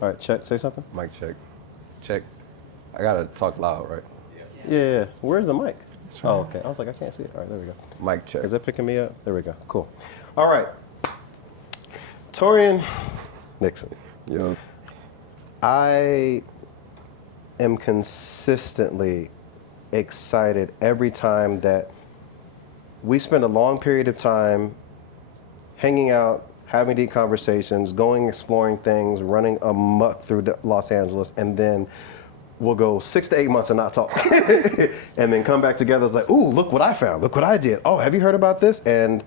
All right, check. Say something. Mic check. Check. I gotta talk loud, right? Yeah. Where's the mic? Oh, okay. I was like, I can't see it. All right, there we go. Mic check. Is that picking me up? There we go. Cool. All right. Taurean Nixon. Yeah. I am consistently excited every time that we spend a long period of time hanging out, having deep conversations, going exploring things, running amok through Los Angeles, and then we'll go 6 to 8 months and not talk. And then come back together. It's like, ooh, look what I found. Look what I did. Oh, have you heard about this? And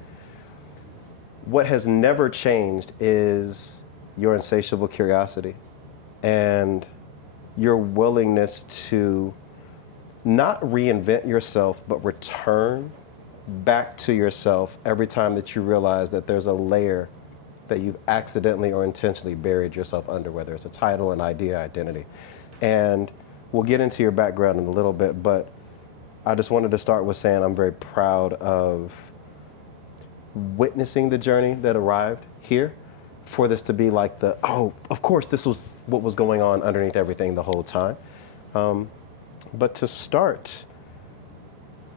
what has never changed is your insatiable curiosity and your willingness to not reinvent yourself, but return back to yourself every time that you realize that there's a layer that you've accidentally or intentionally buried yourself under, whether it's a title, an idea, identity. And we'll get into your background in a little bit, but I just wanted to start with saying I'm very proud of witnessing the journey that arrived here, for this to be like the, oh, of course, this was what was going on underneath everything the whole time. But to start,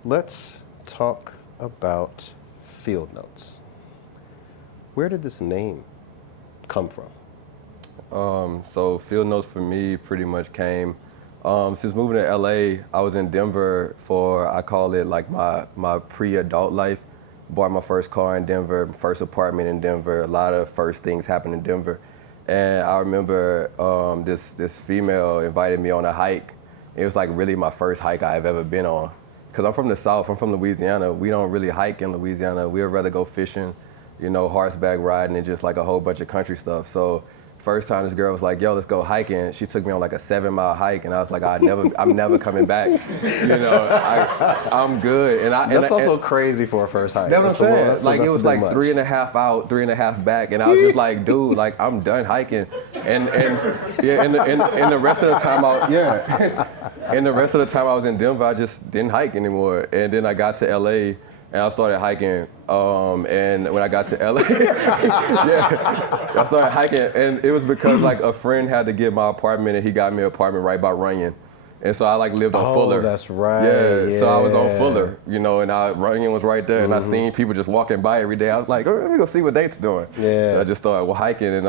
let's talk about field notes. Where did this name come from? So field notes for me pretty much came, since moving to LA, I was in Denver for, I call it like my pre-adult life. Bought my first car in Denver, first apartment in Denver. A lot of first things happened in Denver. And I remember this female invited me on a hike. It was like really my first hike I've ever been on. Cause I'm from the South, I'm from Louisiana. We don't really hike in Louisiana. We'd rather go fishing, you know, horseback riding and just like a whole bunch of country stuff. So first time this girl was like, yo, let's go hiking. She took me on like a 7-mile hike, and I was like, I'm never coming back. You know, I'm good. That's also crazy for a first hike. That's what I'm saying. Like it was like much. 3.5 out, 3.5 back, and I was just like, dude, like I'm done hiking. And yeah, and the rest of the time and the rest of the time I was in Denver, I just didn't hike anymore. And then I got to LA. And I started hiking, and when I got to LA, I started hiking, and it was because like a friend had to get my apartment, and he got me an apartment right by Runyon, and so I like lived on Fuller. Oh, that's right. Yeah, so I was on Fuller, you know, and Runyon was right there, and I seen people just walking by every day. I was like, oh, let me go see what Date's doing. Yeah. So I just started hiking, and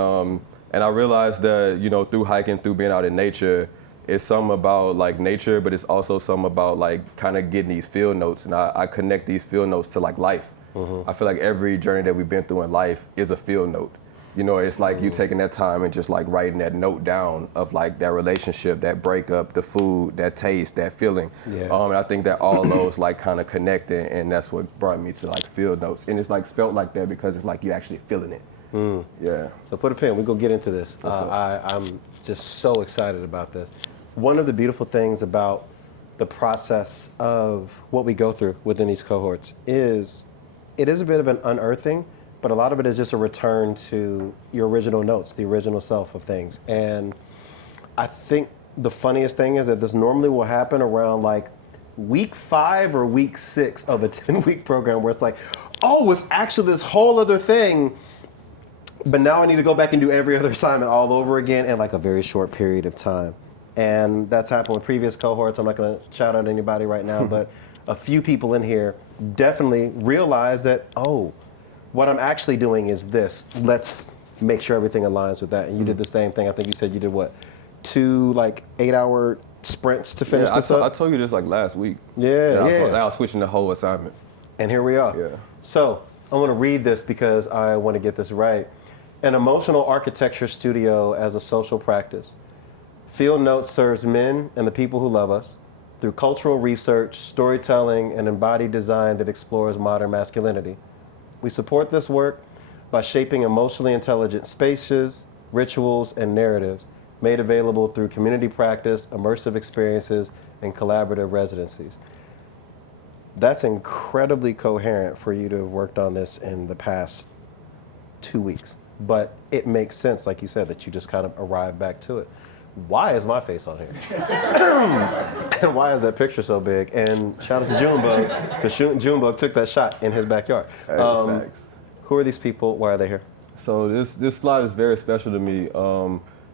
I realized that, you know, through hiking, through being out in nature, it's something about like nature, but it's also something about like kind of getting these field notes, and I connect these field notes to like life. I feel like every journey that we've been through in life is a field note. You know, it's like you taking that time and just like writing that note down of like that relationship, that breakup, the food, that taste, that feeling. Yeah. And I think that all those like kind of connected, and that's what brought me to like field notes. And it's like spelt like that because it's like you actually feeling it. Yeah. So put a pin, we're gonna get into this. I'm just so excited about this. One of the beautiful things about the process of what we go through within these cohorts is, it is a bit of an unearthing, but a lot of it is just a return to your original notes, the original self of things. And I think the funniest thing is that this normally will happen around like week 5 or week 6 of a 10-week program, where it's like, oh, it's actually this whole other thing, but now I need to go back and do every other assignment all over again in like a very short period of time. And that's happened with previous cohorts. I'm not going to shout out anybody right now, but a few people in here definitely realized that, oh, what I'm actually doing is this. Let's make sure everything aligns with that. And you did the same thing. I think you said you did what? 2 like 8-hour sprints to finish this up? I told you this like last week. Yeah. I was switching the whole assignment. And here we are. Yeah. So I want to read this because I want to get this right. An emotional architecture studio as a social practice. Field Notes serves men and the people who love us through cultural research, storytelling, and embodied design that explores modern masculinity. We support this work by shaping emotionally intelligent spaces, rituals, and narratives made available through community practice, immersive experiences, and collaborative residencies. That's incredibly coherent for you to have worked on this in the past 2 weeks. But it makes sense, like you said, that you just kind of arrived back to it. Why is my face on here? And why is that picture so big? And shout out to Junebug, because Junebug took that shot in his backyard. Facts. Who are these people? Why are they here? So this slide is very special to me.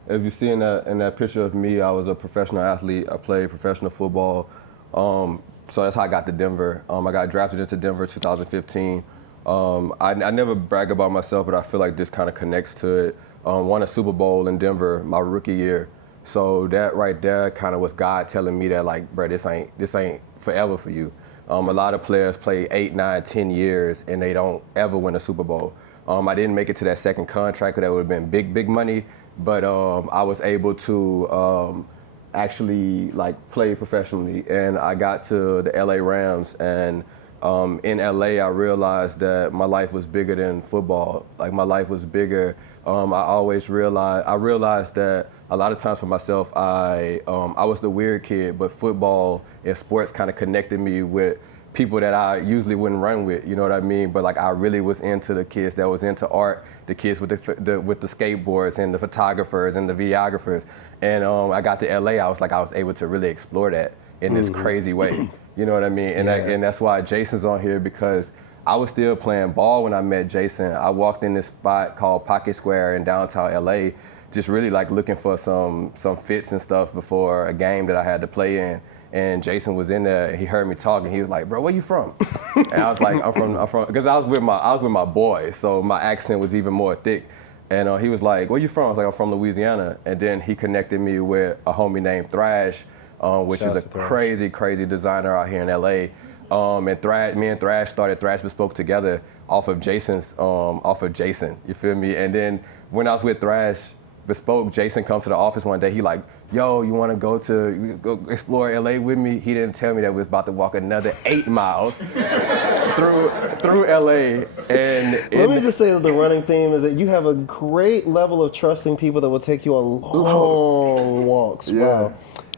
If you see in that picture of me, I was a professional athlete. I played professional football. So that's how I got to Denver. I got drafted into Denver 2015. I never brag about myself, but I feel like this kind of connects to it. Won a Super Bowl in Denver my rookie year. So that right there kind of was God telling me that, like, bro, this ain't forever for you. A lot of players play 8, 9, 10 years and they don't ever win a Super Bowl. I didn't make it to that second contract, because that would have been big money, but I was able to actually like play professionally, and I got to the LA Rams, and in LA I realized that my life was bigger than football. Like, my life was bigger. I realized that a lot of times for myself, I was the weird kid, but football and sports kind of connected me with people that I usually wouldn't run with, you know what I mean? But like, I really was into the kids that was into art, the kids with the skateboards and the photographers and the videographers. And I got to LA, I was able to really explore that in this crazy way, you know what I mean? And, and that's why Jason's on here, because I was still playing ball when I met Jason. I walked in this spot called Pocket Square in downtown LA, just really like looking for some fits and stuff before a game that I had to play in. And Jason was in there, and he heard me talking. He was like, "Bro, where you from?" And I was like, "I'm from," because I was with my boys, so my accent was even more thick. And he was like, "Where you from?" I was like, "I'm from Louisiana." And then he connected me with a homie named Thrash, which is a crazy designer out here in LA. And me and Thrash started Thrash Bespoke together off of Jason. You feel me? And then when I was with Thrash Bespoke, Jason comes to the office one day. He like, "Yo, you want to go explore LA with me?" He didn't tell me that we was about to walk another 8 miles through LA. And let me just say that the running theme is that you have a great level of trusting people that will take you on long walks. Yeah. Wow.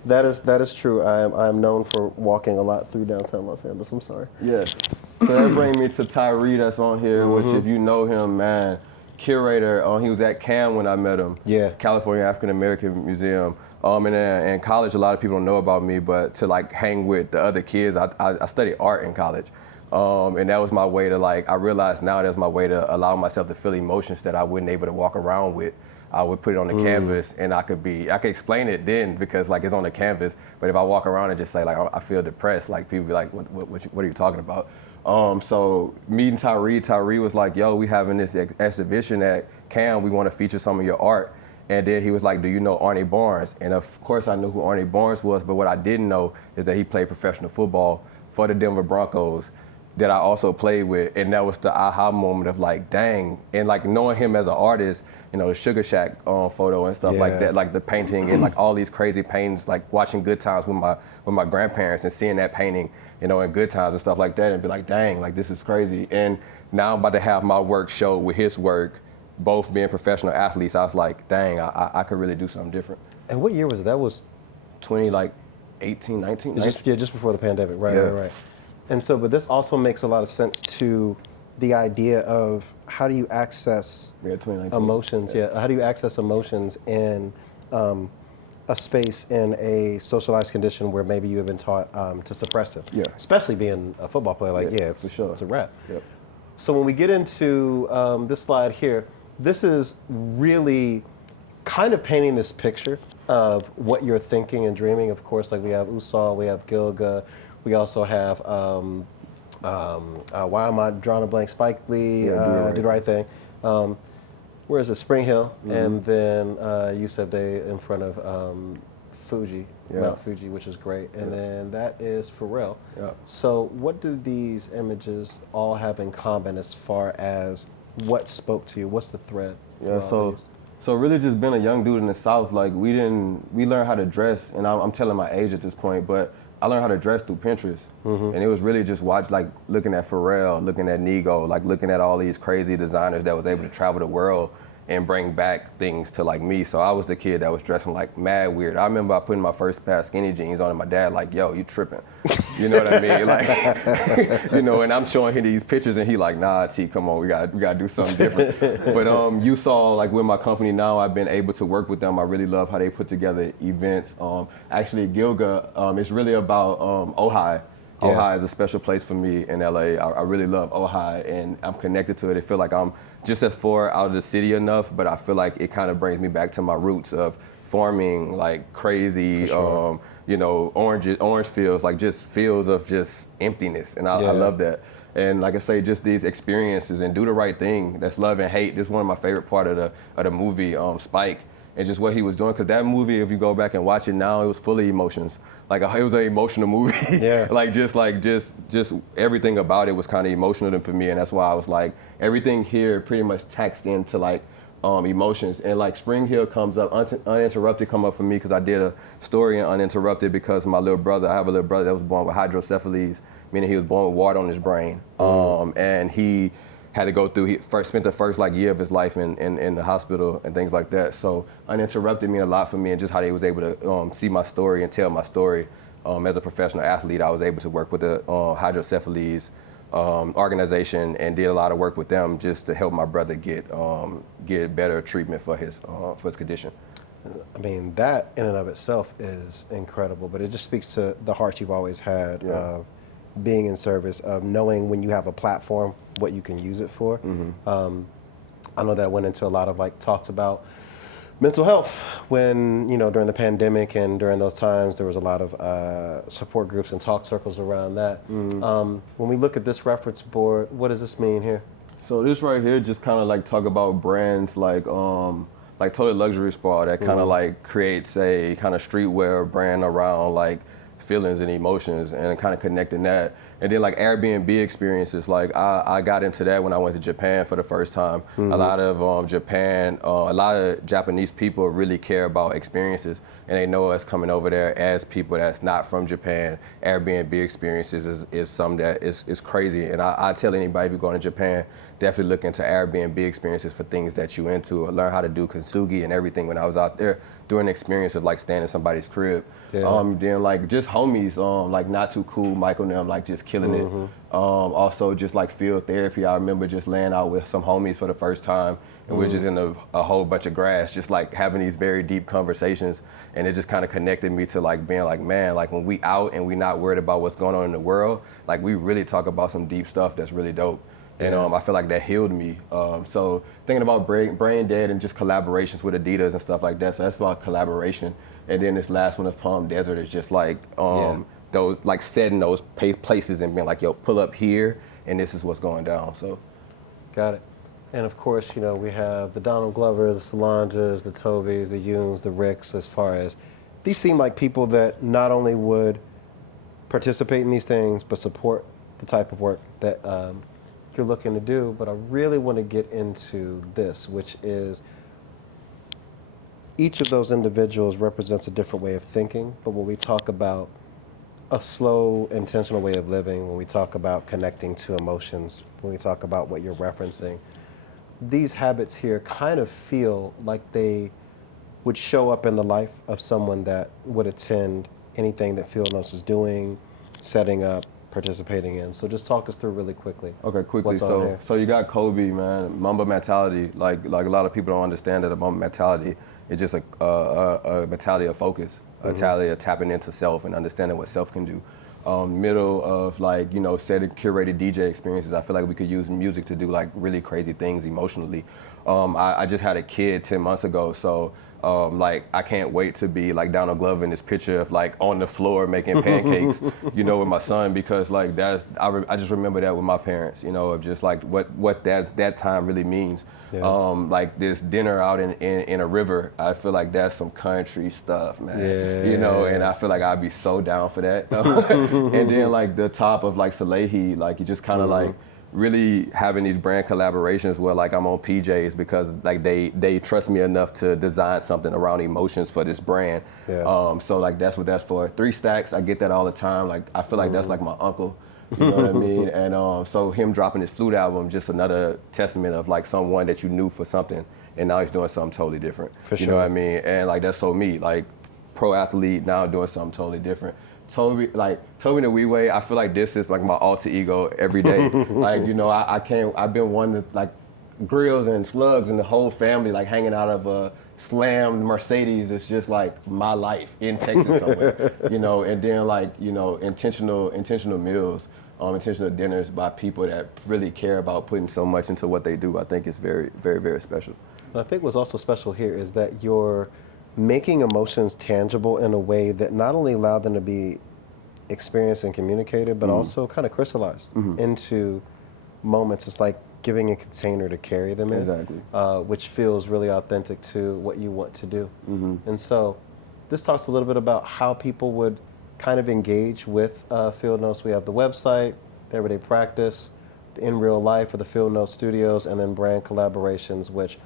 That is true. I am known for walking a lot through downtown Los Angeles. I'm sorry. Yes. So that brings me to Tyree that's on here, which, if you know him, man, curator. He was at CAM when I met him. Yeah. California African American Museum. And in college, a lot of people don't know about me, but to like hang with the other kids, I studied art in college. And that was my way to I realized now that's my way to allow myself to feel emotions that I wasn't able to walk around with. I would put it on the canvas, and I could explain it then because it's on the canvas. But if I walk around and just say I feel depressed, people be like, what are you talking about? So meeting Tyree was like, yo, we having this exhibition at CAM. We want to feature some of your art. And then he was like, do you know Arnie Barnes? And of course I knew who Arnie Barnes was, but what I didn't know is that he played professional football for the Denver Broncos that I also played with. And that was the aha moment of dang. And knowing him as an artist, the Sugar Shack photo and stuff like that, the painting and all these crazy paintings, watching Good Times with my grandparents and seeing that painting, in Good Times and stuff like that, and be like, dang, this is crazy. And now I'm about to have my work show with his work, both being professional athletes. I was like, dang, I could really do something different. And what year was it? That was 2018, 19? Just before the pandemic, right. And so, but this also makes a lot of sense to the idea of how do you access emotions? Yeah, how do you access emotions in a space in a socialized condition where maybe you have been taught to suppress it? Yeah. Especially being a football player, it's a wrap. Yep. So when we get into this slide here, this is really kind of painting this picture of what you're thinking and dreaming. Of course, we have Usal, we have Gilga, we also have why am I drawing a blank? Spike Lee, Do the Right Thing. Where is it? Spring Hill, and then you said they in front of Fuji, Mount Fuji, which is great, and then that is Pharrell. Yeah. So what do these images all have in common as far as what spoke to you? What's the thread? Yeah. So really just being a young dude in the South, we learned how to dress, and I'm telling my age at this point, but I learned how to dress through Pinterest. And it was really just looking at Pharrell, looking at Nigo, looking at all these crazy designers that was able to travel the world and bring back things to me. So I was the kid that was dressing mad weird. I remember I putting my first pair of skinny jeans on and my dad yo, you tripping. You know what I mean? And I'm showing him these pictures and he nah, T, come on, we gotta do something different. But you saw with my company now, I've been able to work with them. I really love how they put together events. Actually Gilga, it's really about Ojai. Ojai is a special place for me in LA. I really love Ojai and I'm connected to it. I feel like I'm just as far out of the city enough, but I feel like it kind of brings me back to my roots of farming, like crazy, sure. you know, orange fields, like just fields of just emptiness, and I Yeah. love that. And like I say, just these experiences and do the right thing. That's love and hate. This is one of my favorite part of the movie, Spike, and just what he was doing. Because that movie, if you go back and watch it now, it was full of emotions. Like it was an emotional movie. Yeah. just everything about it was kind of emotional for me, and that's why I was like, everything here pretty much taxed into like emotions. And like Spring Hill comes up, Uninterrupted come up for me because I did a story in Uninterrupted because my little brother, I have a little brother that was born with hydrocephalus, meaning he was born with water on his brain. And he had to go through, he spent the first like year of his life in the hospital and things like that. So Uninterrupted mean a lot for me, and just how they was able to see my story and tell my story. As a professional athlete, I was able to work with the hydrocephalus organization and did a lot of work with them just to help my brother get better treatment for his condition. I mean, that in and of itself is incredible, but it just speaks to the heart you've always had of being in service, of knowing when you have a platform, what you can use it for. I know that went into a lot of like talks about mental health when, you know, during the pandemic and during those times, there was a lot of support groups and talk circles around that. When we look at this reference board, what does this mean here? So this right here just kind of like talk about brands like Total Luxury Spa that kind of like creates a kind of streetwear brand around like feelings and emotions and kind of connecting that. And then like Airbnb experiences, like I got into that when I went to Japan for the first time. A lot of a lot of Japanese people really care about experiences, and they know us coming over there as people that's not from Japan. Airbnb experiences is something that is crazy, and I tell anybody if you're going to Japan, definitely look into Airbnb experiences for things that you into, or learn how to do kintsugi and everything. When I was out there, doing the experience of like staying in somebody's crib. Then like just homies, like Not Too Cool, Michael and them, like just killing it. Also just like field therapy. I remember just laying out with some homies for the first time, and we're just in a whole bunch of grass, just like having these very deep conversations. And it just kind of connected me to like being like, man, like when we out and we not worried about what's going on in the world, like we really talk about some deep stuff that's really dope. And I feel like that healed me. So thinking about Brain Dead and just collaborations with Adidas and stuff like that. So that's about collaboration. And then this last one of Palm Desert is just like those, like setting those places and being like, yo, pull up here, and this is what's going down. So, got it. And of course, you know, we have the Donald Glovers, the Solanges, the Tovies, the Yoons, the Ricks. As far as these seem like people that not only would participate in these things, but support the type of work that you're looking to do. But I really want to get into this, which is each of those individuals represents a different way of thinking. But when we talk about a slow, intentional way of living, when we talk about connecting to emotions, when we talk about what you're referencing, these habits here kind of feel like they would show up in the life of someone that would attend anything that Field Notes is doing, setting up, participating in. So just talk us through really quickly. Okay, quickly. What's on here? So you got Kobe, man, Mamba mentality. Like a lot of people don't understand that a Mamba mentality is just a mentality of focus, a mentality of tapping into self and understanding what self can do. Middle of like, you know, setting curated DJ experiences. I feel like we could use music to do like really crazy things emotionally. I just had a kid 10 months ago, so like I can't wait to be like Donald Glover in this picture of like on the floor making pancakes, you know, with my son, because like I just remember that with my parents, you know, of just like what that time really means. Yeah. Like this dinner out in a river, I feel like that's some country stuff, man. Yeah. You know, and I feel like I'd be so down for that. And then like the top of like Salehi, like you just kind of like really having these brand collaborations where like I'm on PJs because like they trust me enough to design something around emotions for this brand. Yeah. So like that's what that's for. 3 Stacks, I get that all the time. Like I feel like that's like my uncle. You know what I mean? And so him dropping his flute album, just another testament of like someone that you knew for something, and now he's doing something totally different. For sure. You know what I mean? And like that's so me, like pro athlete now doing something totally different. Toby the Wee Way, I feel like this is like my alter ego every day. Like, you know, I've been one to like grills and slugs and the whole family like hanging out of a slammed Mercedes. It's just like my life in Texas somewhere, you know. And then like, you know, intentional meals. intentional dinners by people that really care about putting so much into what they do. I think it's very, very, very special. I think what's also special here is that you're making emotions tangible in a way that not only allow them to be experienced and communicated, but also kind of crystallized into moments. It's like giving a container to carry them in, Exactly. which feels really authentic to what you want to do. And so this talks a little bit about how people would kind of engage with Field Notes. We have the website, the everyday practice, the in real life for the Field Notes studios, and then brand collaborations, which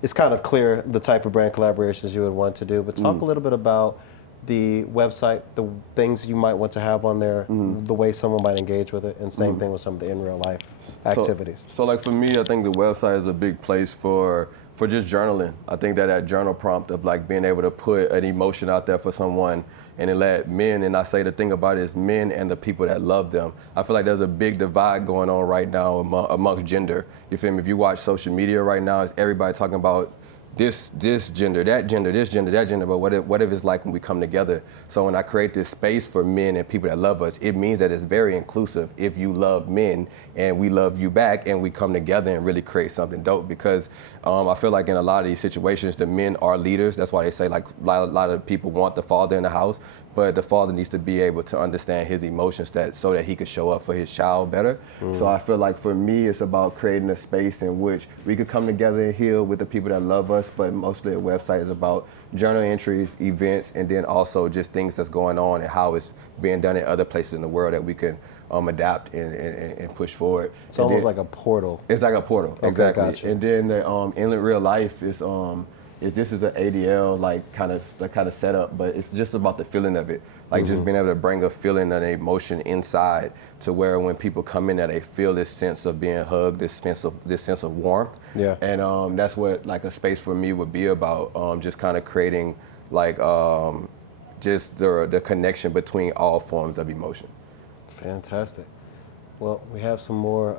it's kind of clear the type of brand collaborations you would want to do. But talk a little bit about the website, the things you might want to have on there, the way someone might engage with it, and same thing with some of the in real life activities. So like for me, I think the website is a big place for just journaling. I think that journal prompt of like being able to put an emotion out there for someone and then let men, and I say the thing about it is men and the people that love them. I feel like there's a big divide going on right now amongst gender. You feel me? If you watch social media right now, it's everybody talking about this gender, that gender, this gender, that gender, but what if it's like when we come together? So when I create this space for men and people that love us, it means that it's very inclusive if you love men and we love you back and we come together and really create something dope. Because I feel like in a lot of these situations, the men are leaders. That's why they say like a lot of people want the father in the house, but the father needs to be able to understand his emotions so that he could show up for his child better. So I feel like for me, it's about creating a space in which we could come together and heal with the people that love us, but mostly the website is about journal entries, events, and then also just things that's going on and how it's being done in other places in the world that we can adapt and push forward. It's almost like a portal. It's like a portal, Okay, exactly. gotcha. And then the in real life is this is an ADL like kind of setup, but it's just about the feeling of it, like just being able to bring a feeling and an emotion inside to where when people come in, that they feel this sense of being hugged, this sense of warmth. Yeah. And that's what like a space for me would be about, just kind of creating like just the connection between all forms of emotion. Fantastic. Well, we have some more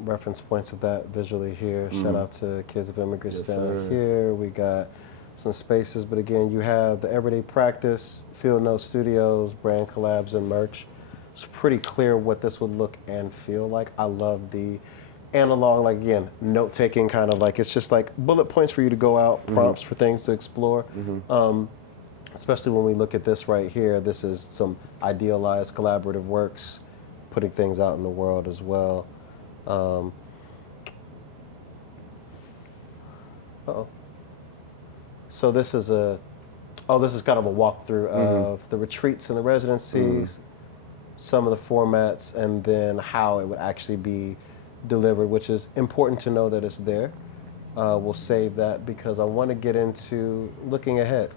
reference points of that visually here. Shout out to Kids of Immigrants Yes, down sir. here. We got some spaces, but again, you have the everyday practice, Field Note Studios, brand collabs, and merch. It's pretty clear what this would look and feel like. I love the analog, like again, note taking kind of like, it's just like bullet points for you to go out, prompts for things to explore. Especially when we look at this right here, this is some idealized collaborative works, putting things out in the world as well. So this is this is kind of a walkthrough of the retreats and the residencies, some of the formats, and then how it would actually be delivered, which is important to know that it's there. We'll save that because I want to get into looking ahead.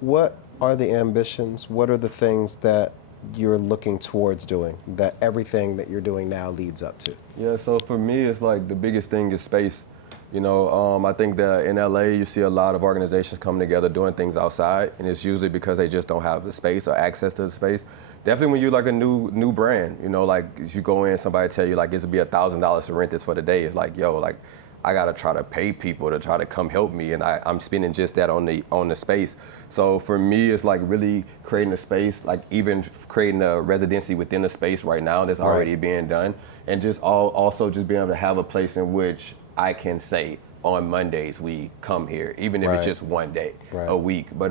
What are the ambitions? What are the things that you're looking towards doing, that everything that you're doing now leads up to? Yeah, so for me, it's like the biggest thing is space. You know, I think that in LA, you see a lot of organizations coming together doing things outside, and it's usually because they just don't have the space or access to the space. Definitely when you're like a new brand, you know, like if you go in, somebody tell you like it's be $1,000 to rent this for the day. It's like, yo, like I gotta try to pay people to try to come help me, and I'm spending just that on the space. So for me, it's like really creating a space, like even creating a residency within the space right now that's already being done, and just also just being able to have a place in which I can say on Mondays we come here, even if it's just one day a week. But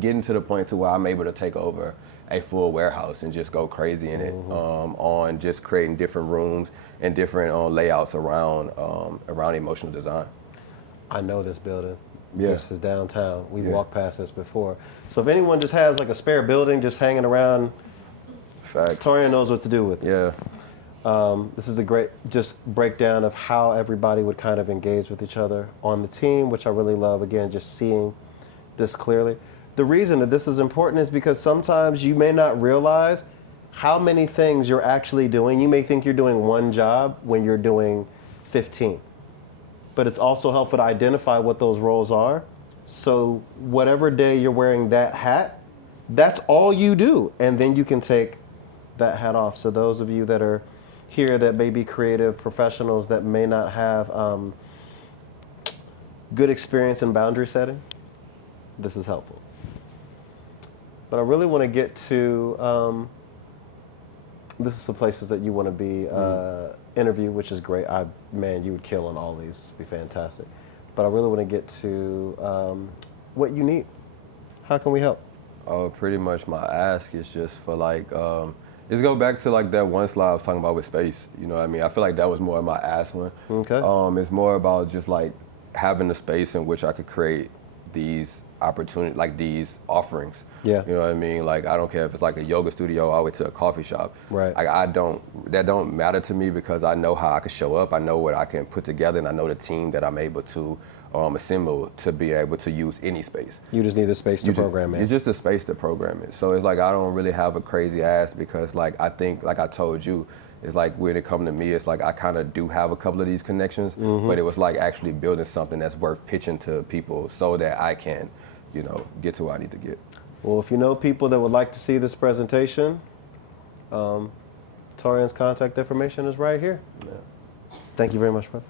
getting to the point to where I'm able to take over a full warehouse and just go crazy in it, on just creating different rooms and different layouts around emotional design. I know this building. Yeah. This is downtown. We've walked past this before. So if anyone just has like a spare building just hanging around, Taurean knows what to do with it. Yeah. This is a great just breakdown of how everybody would kind of engage with each other on the team, which I really love. Again, just seeing this clearly. The reason that this is important is because sometimes you may not realize how many things you're actually doing. You may think you're doing one job when you're doing 15. But it's also helpful to identify what those roles are. So whatever day you're wearing that hat, that's all you do. And then you can take that hat off. So those of you that are here that may be creative professionals that may not have good experience in boundary setting, this is helpful. But I really want to get to this is the places that you want to be interviewed, which is great. Man, you would kill on all these. This would be fantastic. But I really want to get to what you need. How can we help? Pretty much my ask is just for like, just go back to like that one slide I was talking about with space. You know what I mean? I feel like that was more of my ask one. Okay. It's more about just like having the space in which I could create these opportunities, like these offerings. Yeah. You know what I mean? Like, I don't care if it's like a yoga studio all the way to a coffee shop. Right. That don't matter to me because I know how I can show up. I know what I can put together, and I know the team that I'm able to assemble to be able to use any space. You just need the space to program it. It's just a space to program it. So it's like I don't really have a crazy ask because like I think, like I told you, it's like when it comes to me, it's like I kind of do have a couple of these connections, but it was like actually building something that's worth pitching to people so that I can, you know, get to where I need to get. Well, if you know people that would like to see this presentation, Taurean's contact information is right here. Yeah. Thank you very much, brother.